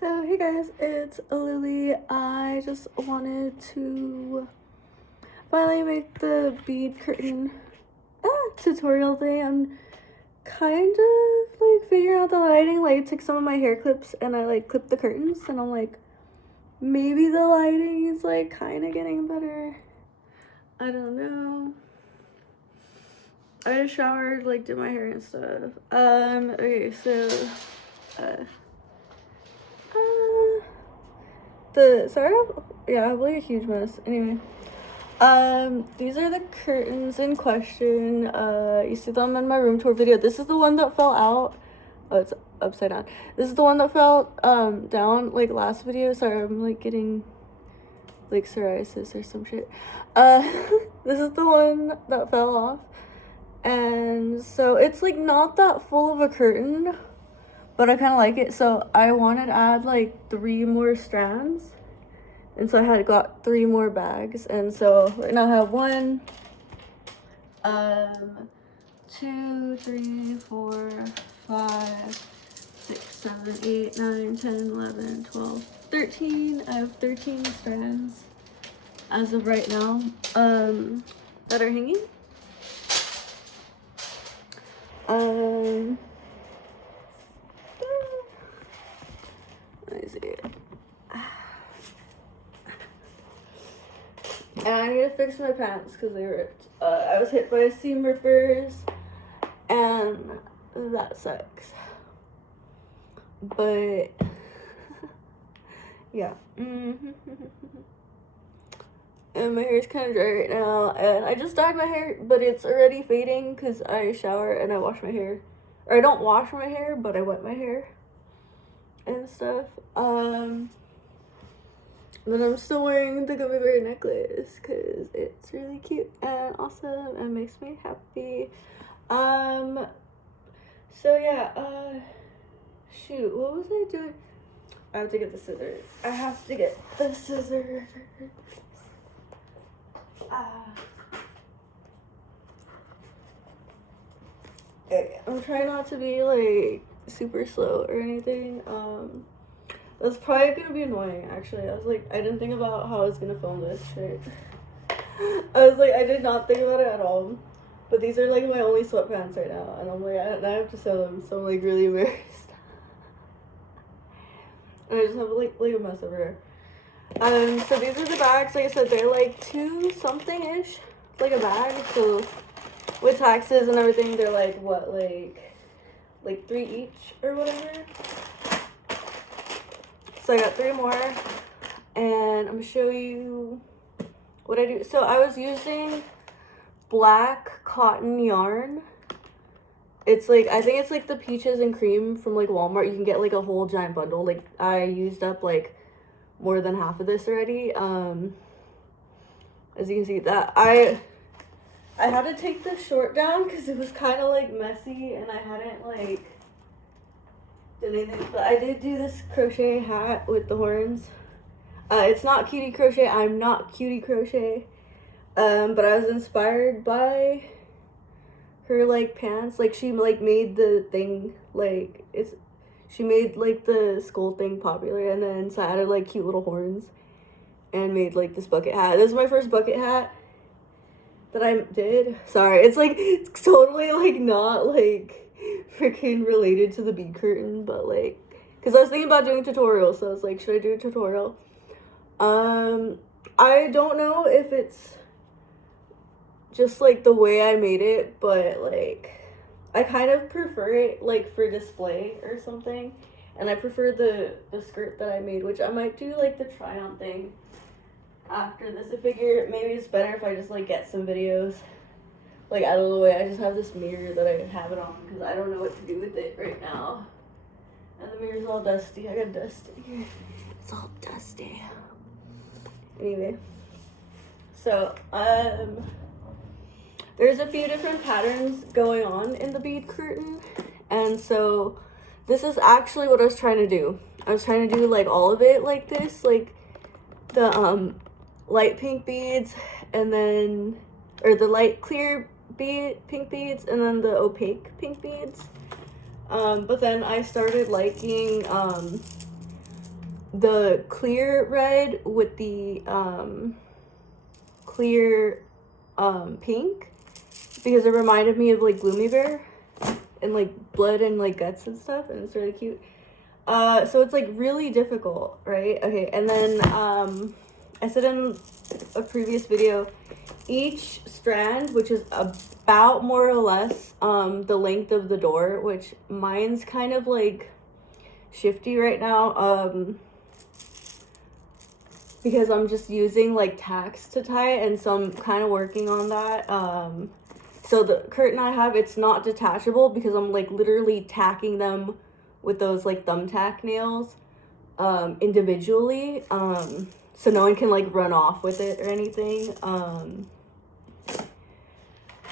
So hey guys, it's Lily. I just wanted to finally make the bead curtain tutorial thing. I'm kind of like figuring out the lighting. Like I took some of my hair clips and I like clipped the curtains and I'm like, maybe the lighting is like kind of getting better. I don't know. I just showered, like did my hair and stuff. Okay, so I have like a huge mess. Anyway, these are the curtains in question. You see them in my room tour video. This is the one that fell out. Oh, it's upside down. This is the one that fell down like last video. Sorry, I'm like getting like psoriasis or some shit. This is the one that fell off, and so it's like not that full of a curtain, but I kind of like it. So I wanted to add like 3 more strands. And so I had got 3 more bags. And so right now I have 1, 2, 3, 4, 5, 6, 7, 8, 9, 10, 11, 12, 13. I have 13 strands as of right now that are hanging. Let me see. And I need to fix my pants because they ripped. I was hit by seam rippers and that sucks. But yeah. And my hair's kind of dry right now. And I just dyed my hair, but it's already fading because I shower and I wash my hair. Or I don't wash my hair, but I wet my hair and stuff. But I'm still wearing the gummy bear necklace because it's really cute and awesome and makes me happy. So yeah, shoot, what was I doing? I have to get the scissors. Okay, I'm trying not to be like super slow or anything. That's probably gonna be annoying, actually. I was like, I didn't think about how I was gonna film this shit. I was like, I did not think about it at all. But these are like my only sweatpants right now. And I'm like, I have to sew them, so I'm like really embarrassed. And I just have like a mess everywhere. So these are the bags. Like I said, they're like 2 something-ish, like a bag. So with taxes and everything, they're like what, like 3 each or whatever. So I got 3 more, and I'm gonna show you what I do. So I was using black cotton yarn. It's like, I think it's like the peaches and cream from like Walmart. You can get like a whole giant bundle. Like I used up like more than half of this already. As you can see, that I had to take the short down because it was kind of like messy and I hadn't like did anything. But I did do this crochet hat with the horns. It's not cutie crochet. I'm not cutie crochet. But I was inspired by her like pants. Like she like made the thing like she made like the skull thing popular, and then so I added like cute little horns and made like this bucket hat. This is my first bucket hat that I did. Sorry, it's like it's totally like not like freaking related to the bead curtain, but like because I was thinking about doing tutorials, so I was like, should I do a tutorial? I don't know if it's just like the way I made it, but like I kind of prefer it like for display or something, and I prefer the skirt that I made, which I might do like the try on thing after this. I figure maybe it's better if I just like get some videos like out of the way. I just have this mirror that I have it on because I don't know what to do with it right now, and the mirror's all dusty. I got dust in here. It's all dusty. Anyway, so there's a few different patterns going on in the bead curtain, and so this is actually what I was trying to do. I was trying to do like all of it like this, like the light pink beads, and then the light clear pink beads, and then the opaque pink beads. But then I started liking the clear red with the clear pink, because it reminded me of like Gloomy Bear and like blood and like guts and stuff, and it's really cute. So it's like really difficult, right? Okay, and then I said in a previous video, each strand, which is about more or less the length of the door, which mine's kind of like shifty right now, because I'm just using like tacks to tie it, and so I'm kind of working on that. So the curtain I have, it's not detachable because I'm like literally tacking them with those like thumbtack nails individually, so no one can like run off with it or anything.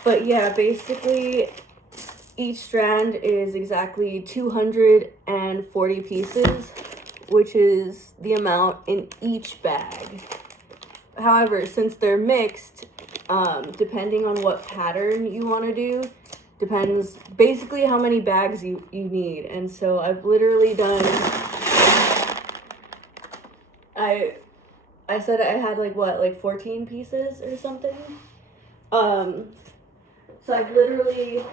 But yeah, basically each strand is exactly 240 pieces, which is the amount in each bag. However, since they're mixed, depending on what pattern you want to do, depends basically how many bags you need. And so I've literally done, I said I had like what, like 14 pieces or something. So I've literally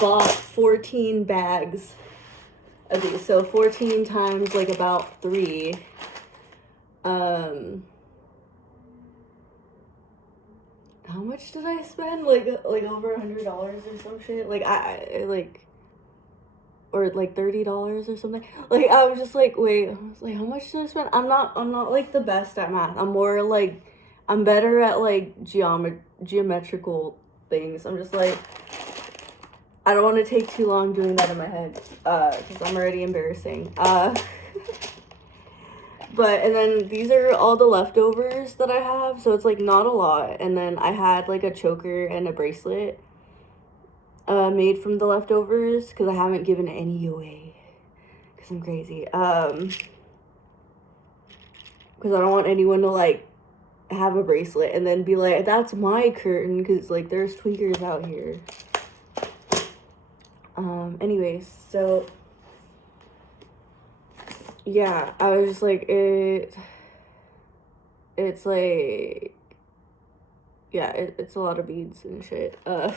bought 14 bags of these. So 14 times like about 3. How much did I spend? Like over $100 or some shit. Like I like, or like $30 or something. Like I was just like, wait, I was like, how much did I spend? I'm not like the best at math. I'm more like, I'm better at like geometrical things. I'm just like, I don't want to take too long doing that in my head, because I'm already embarrassing. But, and then these are all the leftovers that I have, so it's like not a lot. And then I had like a choker and a bracelet made from the leftovers, because I haven't given any away, because I'm crazy. Because I don't want anyone to like have a bracelet and then be like, that's my curtain, because like there's tweakers out here. Anyways, so yeah, I was just like, it's like, yeah, it's a lot of beads and shit. Yeah,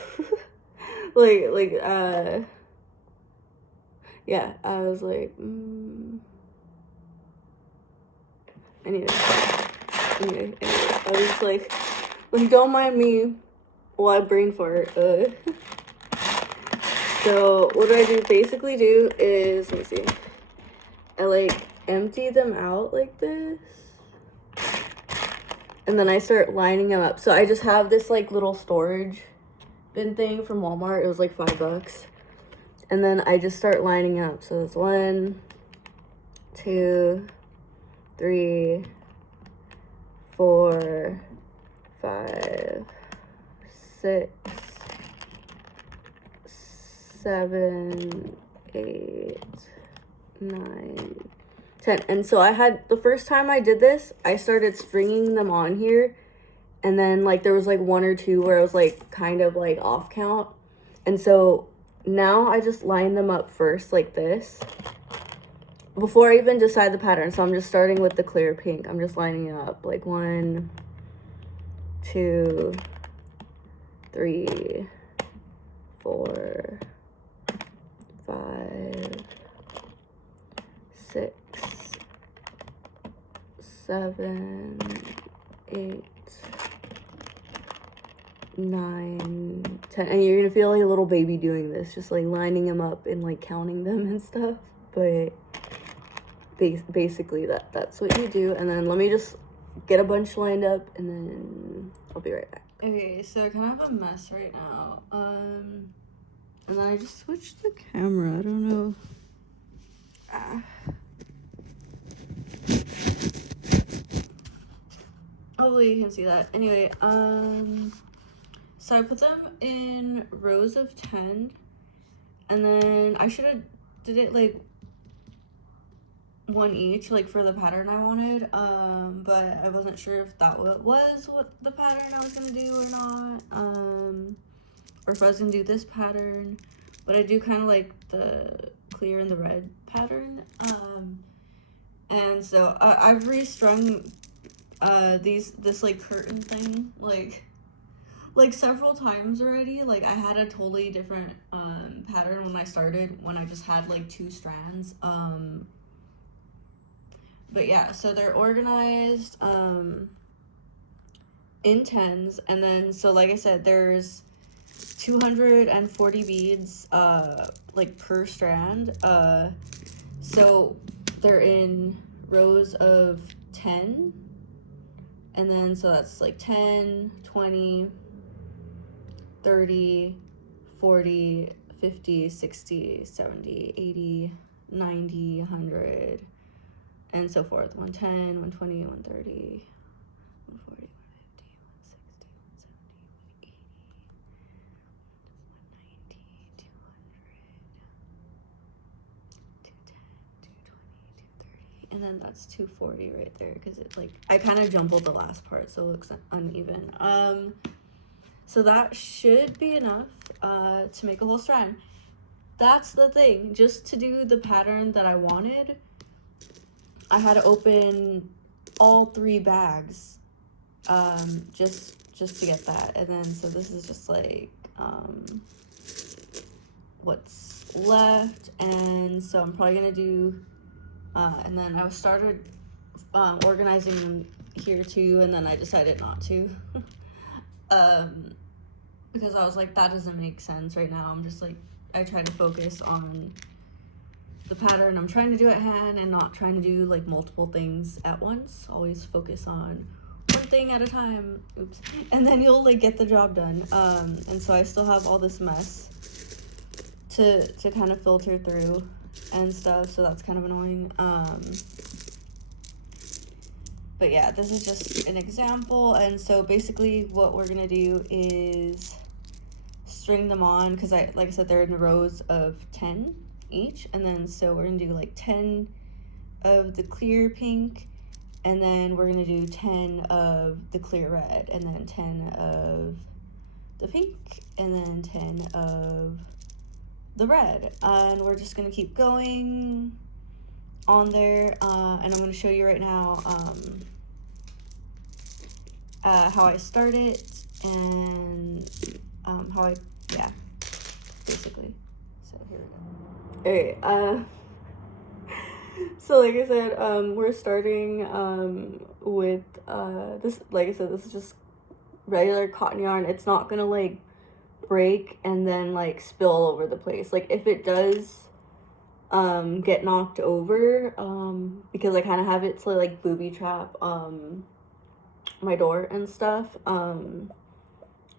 I was like, anyway, I was just like, don't mind me while I brain fart. So what I basically do is, let me see, I like empty them out like this, and then I start lining them up. So I just have this like little storage bin thing from Walmart. It was like $5, and then I just start lining up. So it's 1, 2, 3, 4, 5, 6, 7, 8, 9, 10. And so I had, the first time I did this, I started stringing them on here, and then like there was like 1 or 2 where I was like kind of like off count. And so now I just line them up first like this before I even decide the pattern. So I'm just starting with the clear pink. I'm just lining it up like 1, 2, 3, 4, 5, 6, 7, 8, 9, 10. And you're gonna feel like a little baby doing this, just like lining them up and like counting them and stuff. But basically that's what you do. And then let me just get a bunch lined up, and then I'll be right back. Okay, so I kind of have a mess right now. And then I just switched the camera. I don't know. Hopefully you can see that. Anyway, so I put them in rows of 10, and then I should have did it like 1 each, like for the pattern I wanted, but I wasn't sure if that was what the pattern I was gonna do or not, or if I was gonna do this pattern. But I do kind of like the clear and the red pattern, And so I've restrung this like curtain thing like several times already. Like I had a totally different pattern when I started, when I just had like 2 strands. But yeah, so they're organized in 10s, and then so like I said, there's 240 beads like per strand. So they're in rows of 10, and then so that's like 10, 20, 30, 40, 50, 60, 70, 80, 90, 100, and so forth. 110, 120, 130, 140, 150, 160, 170, 180, 190, 200, 210, 220, 230, and then that's 240 right there, because it's like I kind of jumbled the last part, so it looks uneven. So that should be enough to make a whole strand. That's the thing, just to do the pattern that I wanted, I had to open all 3 bags just to get that. And then so this is just like what's left, and so I'm probably gonna do and then I started organizing them here too, and then I decided not to. Because I was like, that doesn't make sense right now. I'm just like, I try to focus on the pattern I'm trying to do at hand and not trying to do like multiple things at once. Always focus on one thing at a time. Oops. And then you'll like get the job done. And so I still have all this mess to kind of filter through and stuff, so that's kind of annoying. But yeah, this is just an example. And so basically what we're gonna do is string them on, because like I said, they're in rows of 10 each, and then so we're gonna do like 10 of the clear pink, and then we're gonna do 10 of the clear red, and then 10 of the pink, and then 10 of the red, and we're just gonna keep going on there. And I'm gonna show you right now how I start it, and how I, yeah, basically. So here we go. Alright, so like I said, we're starting with this, like I said, this is just regular cotton yarn. It's not gonna like break and then like spill all over the place. Like if it does get knocked over, because I kind of have it to like booby trap my door and stuff,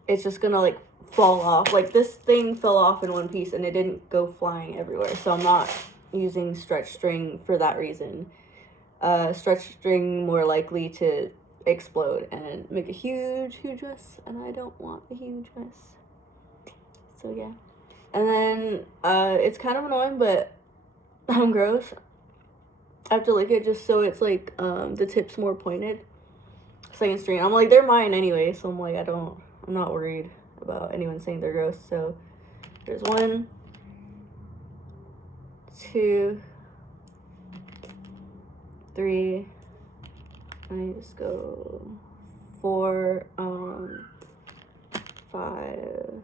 it's just gonna like fall off. Like this thing fell off in one piece and it didn't go flying everywhere, so I'm not using stretch string for that reason. Stretch string more likely to explode and make a huge mess, and I don't want a huge mess. So yeah, and then it's kind of annoying, but I'm gross. I have to lick it just so it's like the tip's more pointed. Second string, I'm like, they're mine anyway, so I'm like, I'm not worried about anyone saying they're gross. So there's 1, 2, 3, I just go 4, 5,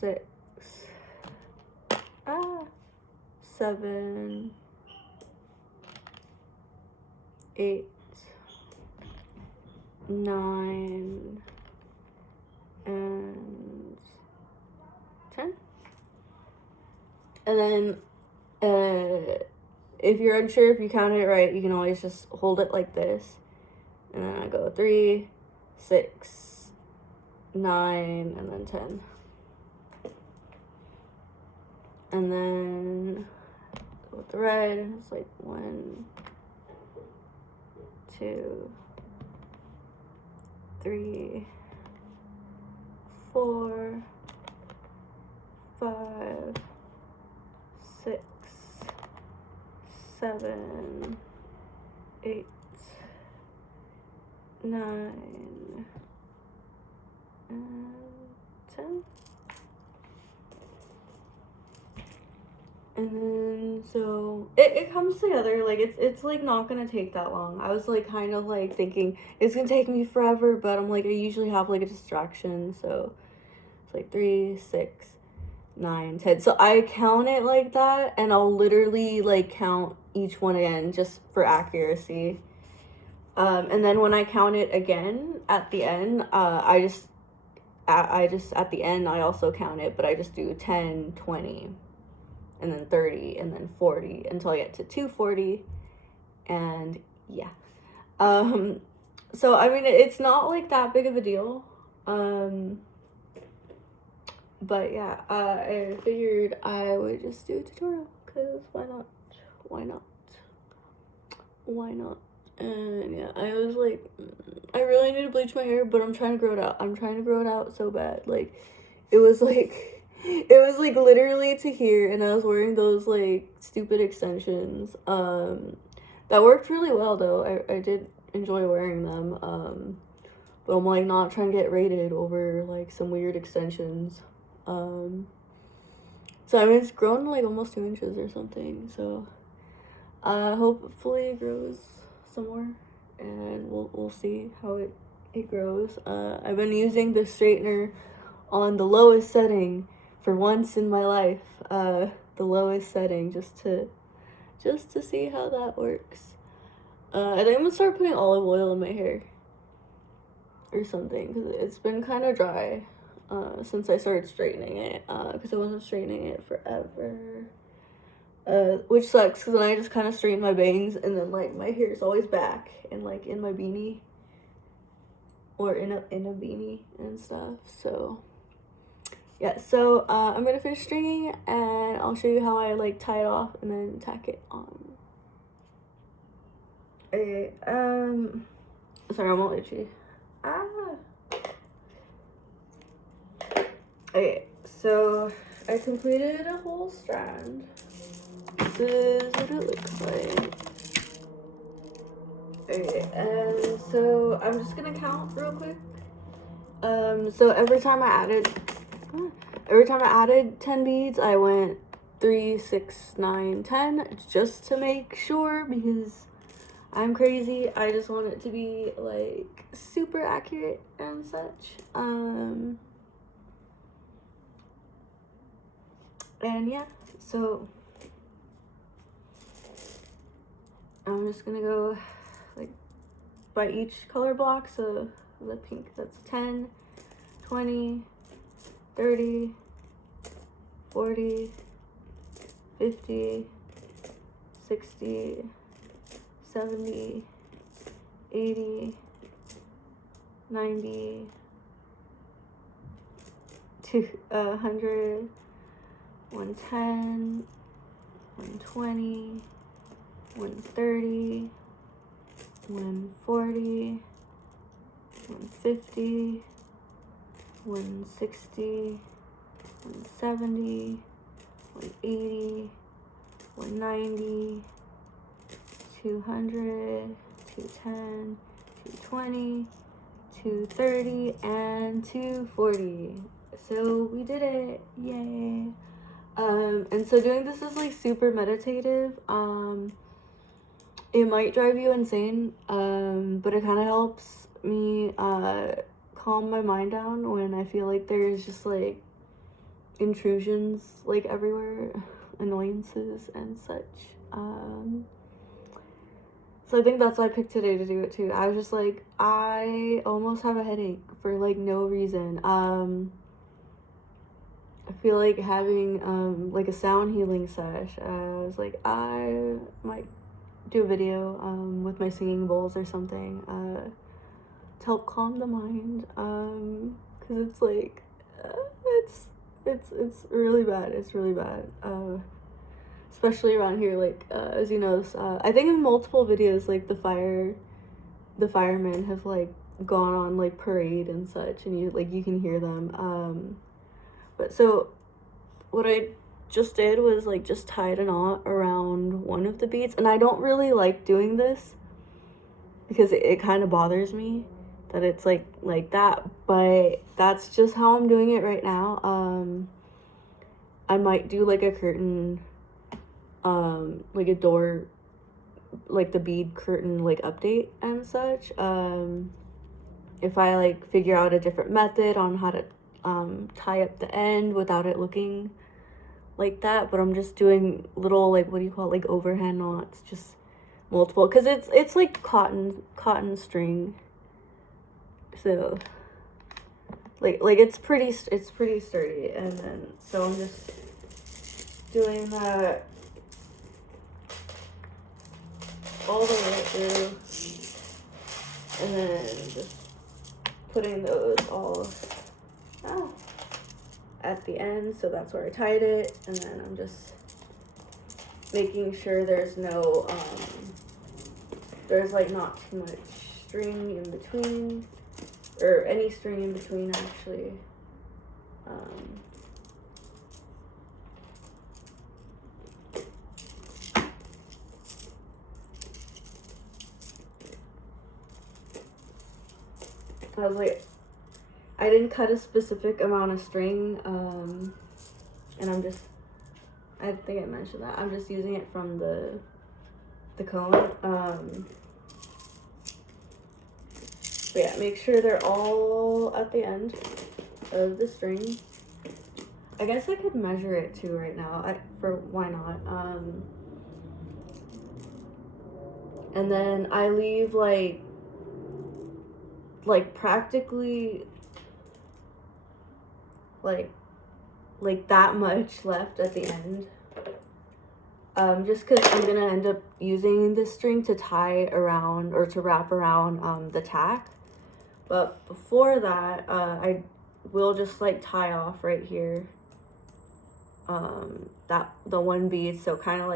6, 7, 8, 9, and 10. And then if you're unsure if you counted it right, you can always just hold it like this, and then I go 3, 6, 9, and then 10. And then with the red, it's like 1, 2, 3, 4, 5, 6, 7, 8, 9, and 10. And then, so, it comes together, like, it's, like, not gonna take that long. I was, like, kind of, like, thinking, it's gonna take me forever, but I'm, like, I usually have, like, a distraction, so, it's, like, 3, 6, 9, 10. So I count it like that, and I'll literally, like, count each one again, just for accuracy. And then when I count it again, at the end, I just, at the end, I also count it, but I just do 10, 20. And then 30, and then 40, until I get to 240, and yeah. So, I mean, it's not, like, that big of a deal, but yeah, I figured I would just do a tutorial, because why not, why not, why not, and yeah, I was like, I really need to bleach my hair, but I'm trying to grow it out so bad, like, it was like literally to here, and I was wearing those, like, stupid extensions. That worked really well, though. I did enjoy wearing them. But I'm, like, not trying to get rated over, like, some weird extensions. So, I mean, it's grown, like, almost 2 inches or something, so, hopefully it grows some more, and we'll see how it grows. I've been using the straightener on the lowest setting for once in my life, the lowest setting, just to see how that works. I think I'm gonna start putting olive oil in my hair or something, because it's been kind of dry since I started straightening it, because I wasn't straightening it forever, which sucks, because then I just kind of straighten my bangs, and then, like, my hair is always back and, like, in my beanie, or in a beanie and stuff, so yeah, so I'm gonna finish stringing, and I'll show you how I, like, tie it off and then tack it on. Okay, sorry, I'm all itchy. Okay, so I completed a whole strand. This is what it looks like. Okay, and so I'm just gonna count real quick. So every time I added 10 beads, I went 3, 6, 9, 10, just to make sure, because I'm crazy. I just want it to be, like, super accurate and such. And yeah, so I'm just gonna go, like, by each color block. So the pink, that's 10, 20, 30, 40, 50, 60, 70, 80, 90, 100, 110, 120, 130, 140, 150, 160, 170, 180, 190, 200, 210, 220, 230, and 240. So we did it, yay. And so doing this is, like, super meditative. It might drive you insane, but it kind of helps me calm my mind down when I feel like there's just, like, intrusions, like, everywhere, annoyances and such. So I think that's why I picked today to do it too. I was just like, I almost have a headache for, like, no reason. I feel like having like a sound healing sesh. I was like, I might do a video with my singing bowls or something to help calm the mind, because it's like it's really bad. It's really bad, especially around here, like, as you know, I think in multiple videos, like, the firemen have, like, gone on, like, parade and such, and you can hear them. But so what I just did was, like, just tied a knot around one of the beads, and I don't really like doing this because it kind of bothers me that it's like that, but that's just how I'm doing it right now. I might do, like, a curtain like a door, like the bead curtain like update and such. If I like figure out a different method on how to tie up the end without it looking like that, but I'm just doing little, like, what do you call it, like overhand knots, just multiple, because it's like cotton string, so like it's pretty sturdy. And then so I'm just doing that all the way through, and then just putting those all at the end. So that's where I tied it, and then I'm just making sure there's no there's like not too much string in between, or any string in between actually. I was like, I didn't cut a specific amount of string, and I think I mentioned that, I'm just using it from the cone. But yeah, make sure they're all at the end of the string. I guess I could measure it too right now, why not? And then I leave like practically like that much left at the end, just because I'm gonna end up using this string to tie around, or to wrap around the tack. But before that, I will just like tie off right here the one bead, so kind of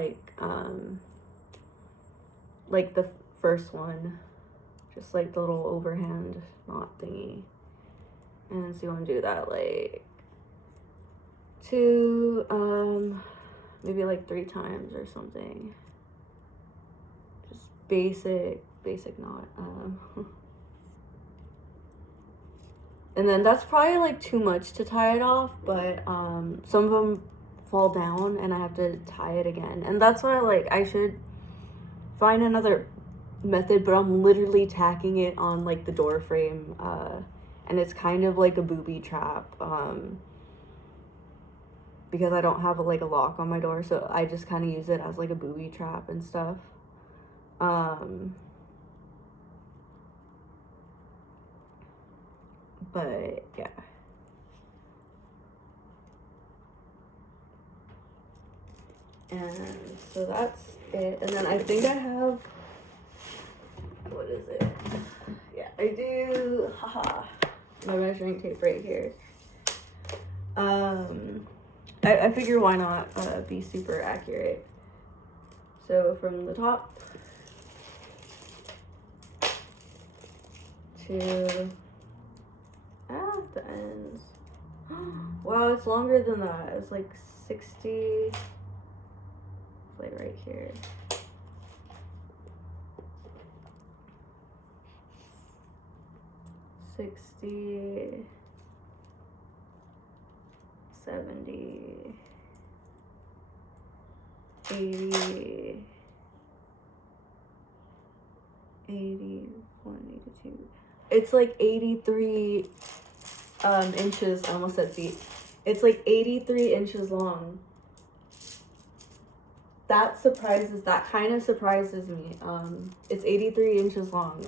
like the first one, just like the little overhand knot thingy. And so you want to do that like maybe like 3 times or something. Just basic knot. And then that's probably like too much to tie it off, but some of them fall down and I have to tie it again. And that's why I should find another method, but I'm literally tacking it on like the door frame, and it's kind of like a booby trap, because I don't have a lock on my door, so I just kind of use it as like a booby trap and stuff. But yeah. And so that's it. And then I think I have, what is it? Yeah, I do, haha, my measuring tape right here. I figure why not be super accurate. So from the top to the ends. Wow, it's longer than that. It's like 60, like right here. $60, $70, $80, $81, $82. It's like 83 inches. I almost said feet. It's like 83 inches long. That kind of surprises me. It's 83 inches long.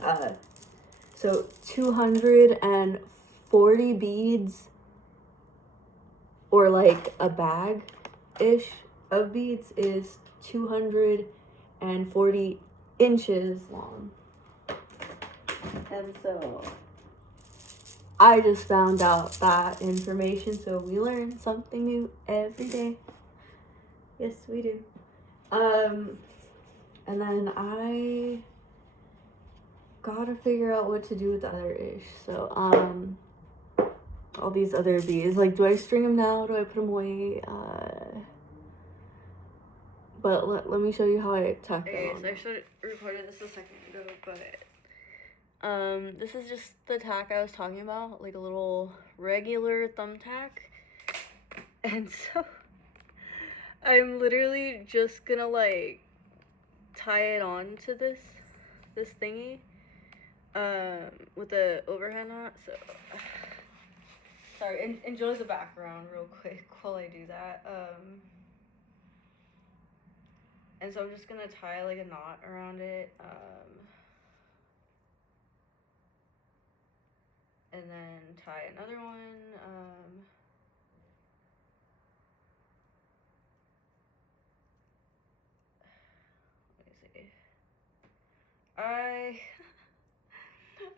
So 240 beads, or like a bag-ish of beads, is 240 inches long. And so I just found out that information, so we learn something new every day. Yes, we do. And then I gotta figure out what to do with the other ish. So, all these other beads, like, do I string them now? Do I put them away? But let me show you how I tack them on. So I should have recorded this a second ago, but this is just the tack I was talking about, like a little regular thumbtack. And so I'm literally just gonna like tie it on to this thingy with the overhead knot. So sorry, enjoy the background real quick while I do that. And so I'm just gonna tie like a knot around it, and then tie another one. Let me see. I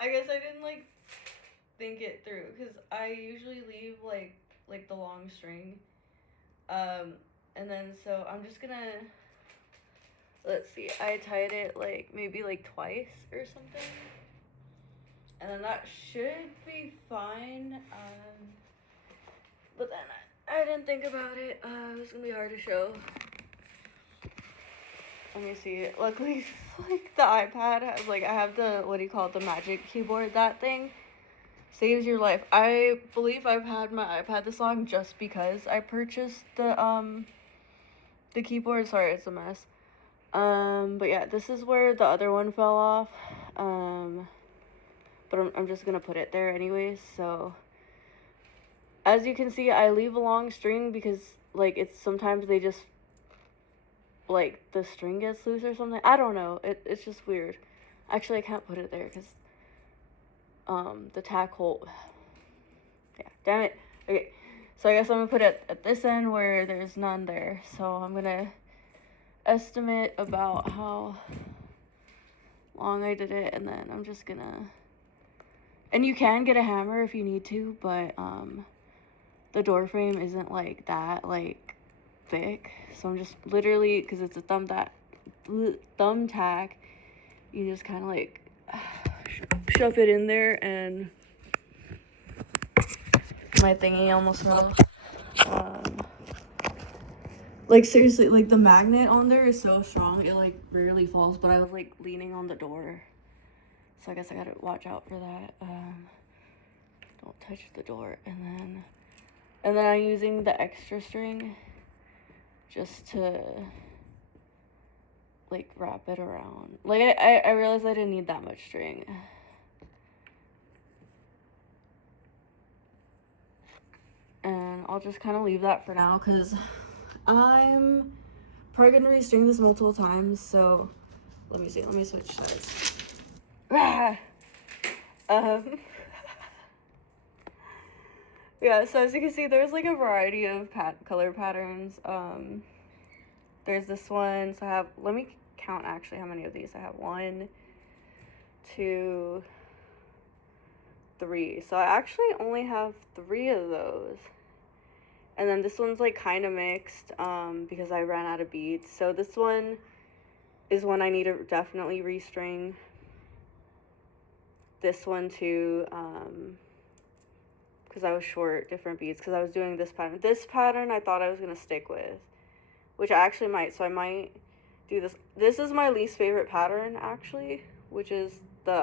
guess I didn't like think it through because I usually leave like the long string, and then so I'm just gonna, let's see, I tied it like maybe like twice or something, and then that should be fine. But then I didn't think about it. It was gonna be hard to show. Let me see. Luckily, like the iPad has like, I have the, what do you call it, the magic keyboard. That thing saves your life. I believe I've had my iPad this long just because I purchased the keyboard. Sorry, it's a mess. But yeah, this is where the other one fell off. But I'm just gonna put it there anyways. So as you can see, I leave a long string because like it's sometimes they just like the string gets loose or something. I don't know. It's just weird. Actually, I can't put it there because the tack hole. Yeah, damn it. Okay, so I guess I'm gonna put it at this end where there's none there. So I'm gonna estimate about how long I did it, and then I'm just gonna, and you can get a hammer if you need to, but the door frame isn't like that like thick, so I'm just literally, because it's a thumbtack, you just kind of like shove it in there, and my thingy almost fell. Like seriously, like the magnet on there is so strong, it like rarely falls, but I was like leaning on the door, so I guess I gotta watch out for that. Don't touch the door. And then I'm using the extra string just to like wrap it around. Like I realized I didn't need that much string. And I'll just kind of leave that for now because I'm probably gonna restring this multiple times. So let me see, let me switch sides. Yeah, so as you can see, there's like a variety of color patterns. There's this one, so I have, let me count actually how many of these I have. 1, 2, 3. So I actually only have 3 of those. And then this one's like kind of mixed because I ran out of beads. So this one is one I need to definitely restring. This one too, because I was short different beads because I was doing this pattern. This pattern I thought I was gonna stick with, which I actually might. So I might do this. This is my least favorite pattern actually, which is the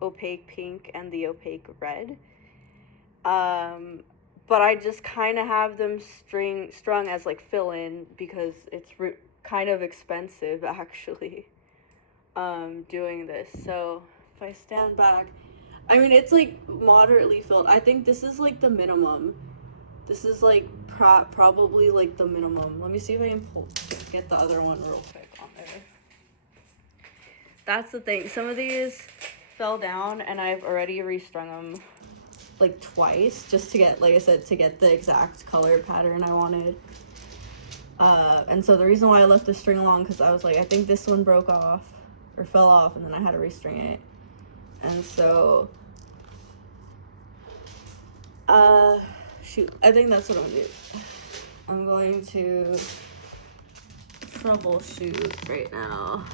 opaque pink and the opaque red. But I just kind of have them strung as like fill-in because it's kind of expensive actually doing this. So if I stand back, I mean it's like moderately filled. I think this is like the minimum. This is like probably like the minimum. Let me see if I can get the other one real quick on there. That's the thing. Some of these fell down and I've already restrung them like twice just to get, like I said, to get the exact color pattern I wanted. And so the reason why I left the string along because I was like, I think this one broke off or fell off, and then I had to restring it. And so shoot, I think that's what I'm gonna do. I'm going to troubleshoot right now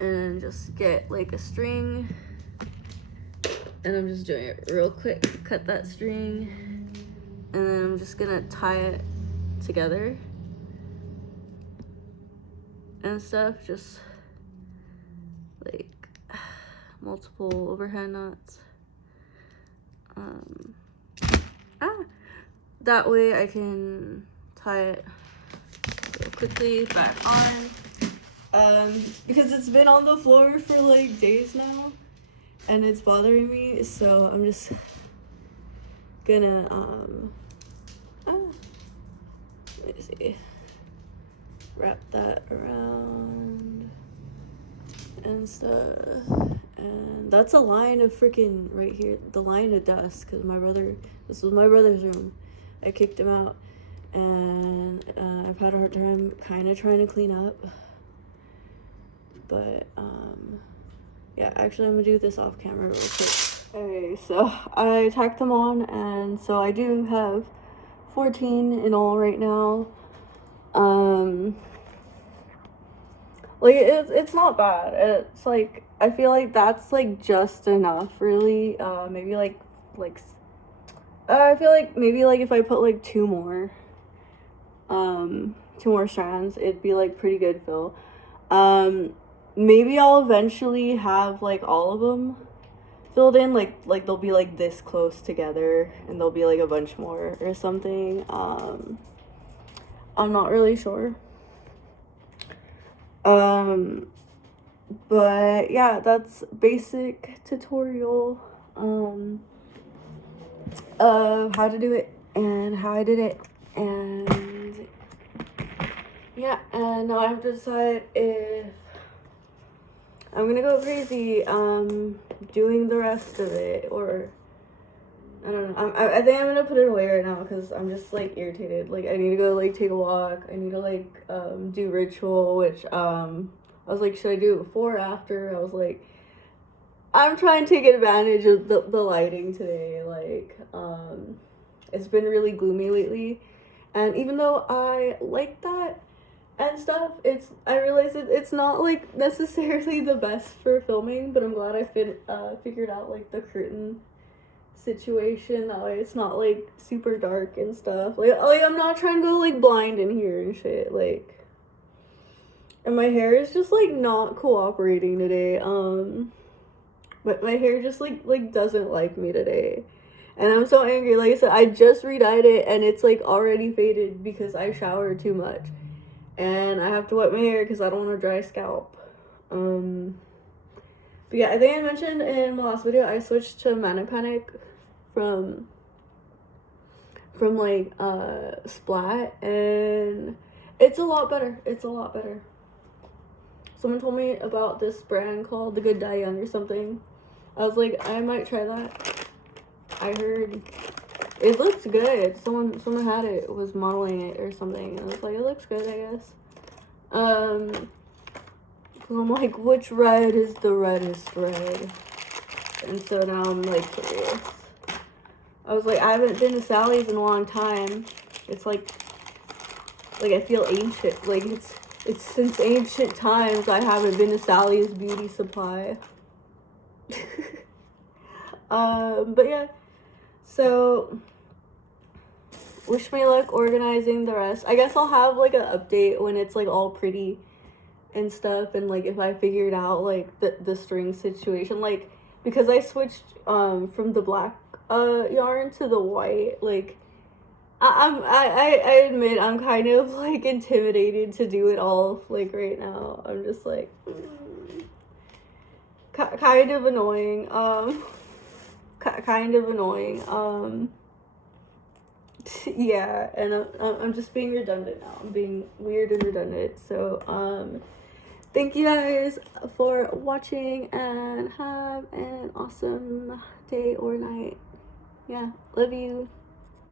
and just get like a string, and I'm just doing it real quick. Cut that string, and then I'm just gonna tie it together and stuff, just like multiple overhead knots. that way I can tie it real quickly back on. Because it's been on the floor for like days now and it's bothering me, so I'm just gonna let me see, wrap that around and stuff. And that's a line of freaking right here, the line of dust, because this was my brother's room. I kicked him out, and I've had a hard time kind of trying to clean up. But yeah, actually I'm gonna do this off camera real quick. Okay, so I tacked them on, and so I do have 14 in all right now. Like it's not bad. It's like, I feel like that's like just enough, really. Maybe like I feel like maybe like if I put like two more strands, it'd be like pretty good fill. Maybe I'll eventually have like all of them filled in, like they'll be like this close together and there'll be like a bunch more or something. I'm not really sure. But yeah, that's basic tutorial of how to do it and how I did it. And yeah, and now I have to decide if I'm gonna go crazy doing the rest of it, or I don't know. I think I'm gonna put it away right now because I'm just like irritated. Like I need to go like take a walk. I need to like do ritual, which I was like, should I do it before or after? I was like, I'm trying to take advantage of the lighting today. Like it's been really gloomy lately, and even though I like that and stuff, I realize it's not like necessarily the best for filming, but I'm glad I figured out like the curtain situation, that way it's not like super dark and stuff. Like I'm not trying to go like blind in here and shit, like, and my hair is just like not cooperating today. But my hair just like doesn't like me today, and I'm so angry. Like I said, I just re-dyed it and it's like already faded because I showered too much. And I have to wet my hair because I don't want a dry scalp. But yeah, I think I mentioned in my last video I switched to Manic Panic from like Splat, and it's a lot better. It's a lot better. Someone told me about this brand called The Good Die Young or something. I was like, I might try that. I heard it looks good. Someone had it, was modeling it or something, and I was like, it looks good, I guess. Cause I'm like, which red is the reddest red? And so now I'm like curious. I was like, I haven't been to Sally's in a long time. It's like I feel ancient. Like it's since ancient times I haven't been to Sally's Beauty Supply. But yeah, so wish me luck organizing the rest. I guess I'll have like an update when it's like all pretty and stuff, and like if I figured out like the string situation, like because I switched from the black yarn to the white, like I admit I'm kind of like intimidated to do it all like right now. I'm just like kind of annoying, kind of annoying. Yeah, and I'm just being redundant now. I'm being weird and redundant. So thank you guys for watching, and have an awesome day or night. Yeah, love you.